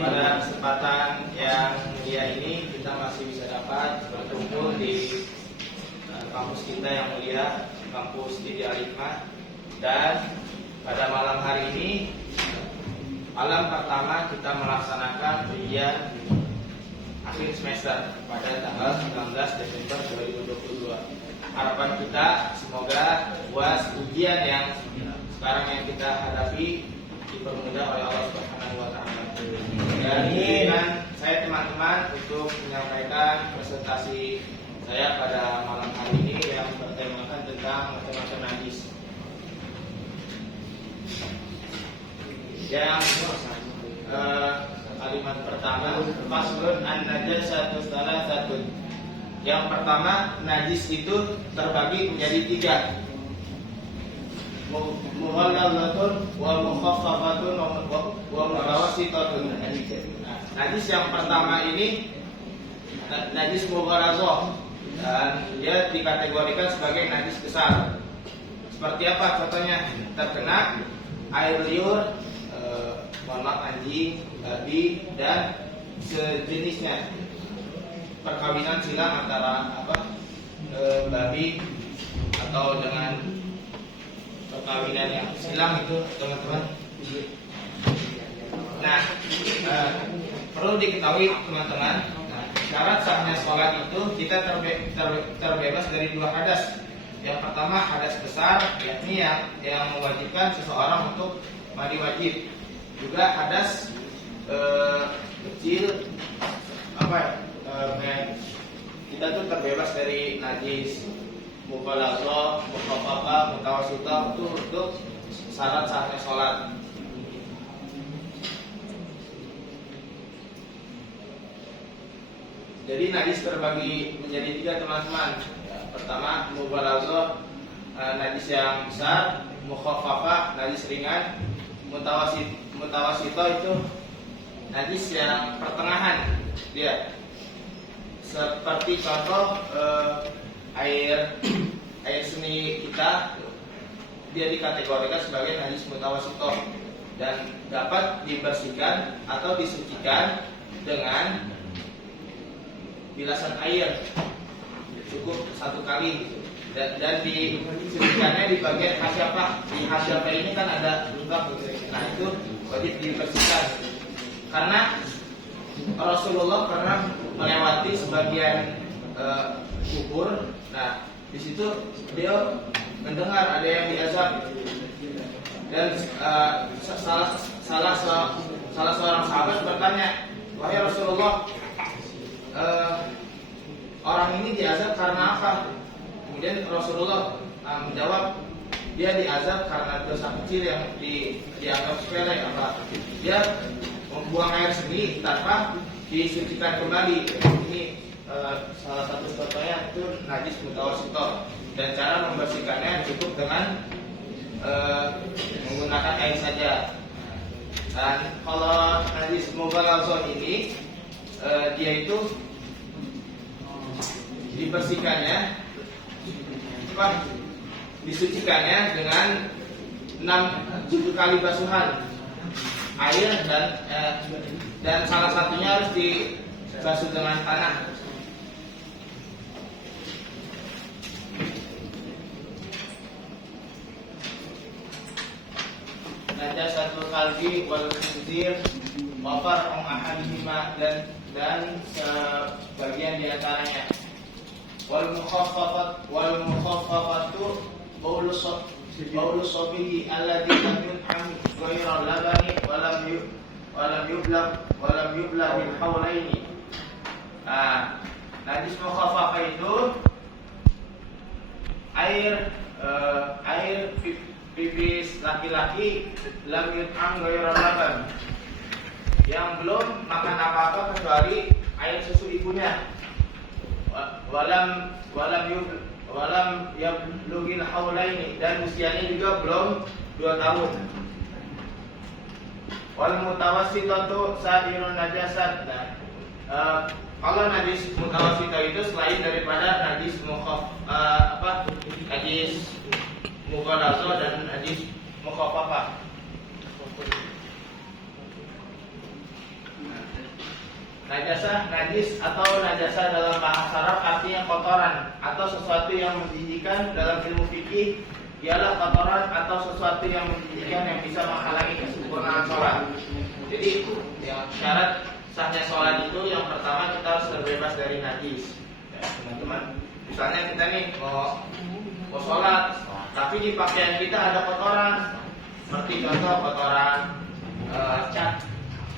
pada kesempatan yang mulia ini kita masih bisa dapat berkumpul di kampus kita yang mulia, kampus Didi Al-Hikmah. Dan pada malam hari ini, malam pertama kita melaksanakan ujian akhir semester pada tanggal 19 Desember 2022. Harapan kita semoga UAS ujian yang sekarang yang kita hadapi dipermudah oleh Allah Subhanahu wa taala. Dan izinkan saya teman-teman untuk menyampaikan presentasi saya pada malam hari ini yang bertemakan tentang macam-macam najis. Yang kalimat pertama, faslun an-najasatu salasatun. Yang pertama, najis itu terbagi menjadi 3. Mughalladhatun wa mukhaffafatun wa mutawassitatun. Najis yang pertama ini najis mughalladhah, dan dia dikategorikan sebagai najis besar. Seperti apa contohnya? Terkena air liur, anjing, babi dan sejenisnya. Perkawinan silang antara babi atau dengan perkawinan yang silang itu, teman-teman. Nah, perlu diketahui teman-teman, syarat sahnya sholat itu kita terbebas dari 2 hadas. Yang pertama hadas besar, yakni yang mewajibkan seseorang untuk mandi wajib. Juga hadas kecil, kita tuh terbebas dari najis. Mughalladhah, mukhaffafah, mutawassithah itu untuk syarat sahnya sholat. Jadi najis terbagi menjadi 3, teman-teman. Pertama mughalladhah, najis yang besar. Mukhaffafah, najis ringan. Mutawassithah itu najis yang pertengahan dia. Seperti contoh air seni kita, dia dikategorikan sebagai najis mutawassithah dan dapat dibersihkan atau disucikan dengan bilasan air, cukup 1 kali gitu. Dan disucikannya di bagian hasyafah. Di hasyafah ini kan ada lubang gitu. Nah itu wajib dibersihkan karena Rasulullah pernah melewati sebagian kubur. Nah di situ beliau mendengar ada yang diazab, dan salah seorang sahabat bertanya, wahai Rasulullah, orang ini diazab karena apa? Kemudian Rasulullah menjawab, dia diazab karena dosa kecil yang dianggap sepele. Dia membuang air seni tanpa disucikan kembali. Ini salah satu contohnya itu najis mutawassithah, dan cara membersihkannya cukup dengan menggunakan air saja. Dan kalau najis mughalladhah ini dia itu dibersihkannya, disucikannya dengan 7 kali basuhan air, dan salah satunya harus dibasuh dengan tanah. Najasatul qalbi wal khinzir wa far'u ahadihima, dan sebagian di antaranya. Wal mukhaffafatu baulus sabihi alladhi lam yut'am ghayra labani wa lam yublagh bil hawlaini. Najis mukhaffafah itu air pipis laki-laki lam yut'am ghayra laban, yang belum makan apa-apa kecuali air susu ibunya. Walam yablughil haulaini, dan usianya juga belum 2 tahun. Wal mutawassithatu sairun najasat. Kalau najis mutawassithah itu selain daripada najis najis mughalladhah dan najis mukhaffafah. Najasah, najis atau najasah dalam bahasa Arab artinya kotoran atau sesuatu yang menjijikkan. Dalam ilmu fikih ialah kotoran atau sesuatu yang menjijikkan yang bisa menghalangi kesempurnaan sholat. Jadi yang syarat sahnya sholat itu yang pertama kita harus terbebas dari najis. Ya, teman-teman, misalnya kita nih mau sholat, tapi di pakaian kita ada kotoran, seperti contoh kotoran cat.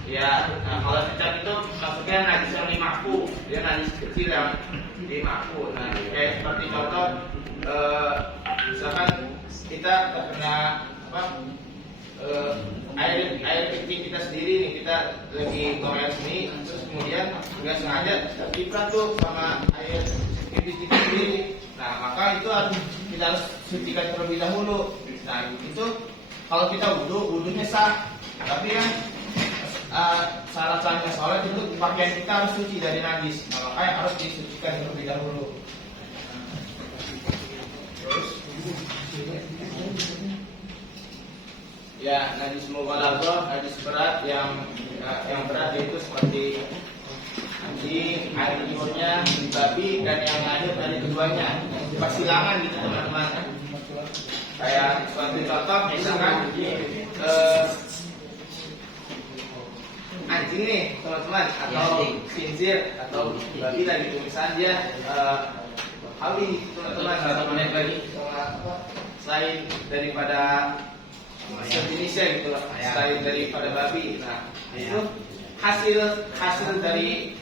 Ya, nah kalau cat itu maksudnya najis yang dimaku, dia najis kecil yang dimaku. Nah, kayak seperti contoh, misalkan kita terkena air kecil kita sendiri nih, kita lagi ngomel sini, terus kemudian nggak sengaja terciprat tuh sama air kecil kita sendiri. Nah, maka itu kita harus sucikan terlebih dahulu. Nah, itu kalau kita wudhunya sah, tapi kan syarat-syaratnya sholat itu pakaian kita harus suci dari najis. Nah, makanya harus disucikan terlebih dahulu. Terus ya, najis mughaladzah, najis berat yang berat itu seperti anjing, air liurnya, babi, dan yang lahir dari keduanya. Persilangan gitu teman-teman. Kayak suatu contoh misalkan anjing nih teman-teman, atau khinzir atau babi lagi tulisan dia hawi teman-teman, selain daripada sejenisnya gitu loh, selain daripada babi. Nah, itu hasil dari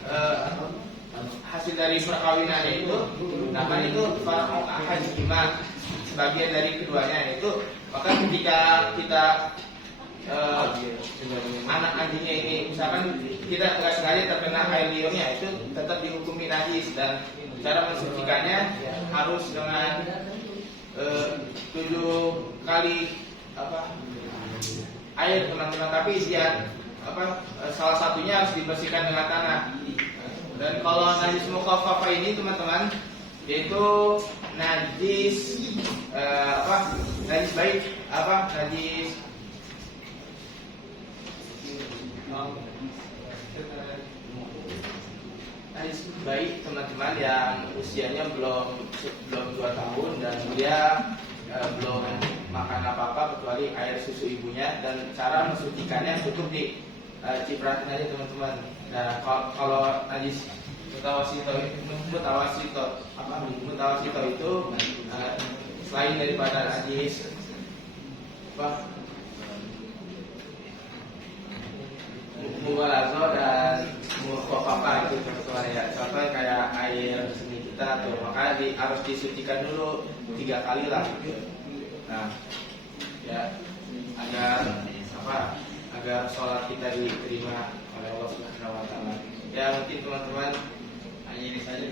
perkawinannya itu, nah kan itu far'u ahadihima, sebagian dari keduanya itu. Maka ketika kita anak anjingnya ini misalkan kita nggak sengaja terkena air liurnya, itu tetap dihukumi najis, dan cara mensucikannya harus dengan 7 kali air teman-teman, tapi dia salah satunya harus dibersihkan dengan tanah. Dan kalau najis mukhaffafah ini teman-teman, yaitu najis najis baik, najis najis baik teman-teman, yang usianya belum 2 tahun dan dia belum makan apa-apa kecuali air susu ibunya, dan cara mensucikannya cukup di cipratin aja teman-teman. Nah, kalau najis mutawasito itu selain daripada najis mughaladzah dan mukhaffafah itu teman-teman ya. Contoh kayak air seni kita tuh, maka harus disucikan dulu 3 kali lah gitu. Nah, ya agar sholat kita diterima oleh Allah Subhanahu wa taala. Ya, mungkin teman-teman hanya ini saja.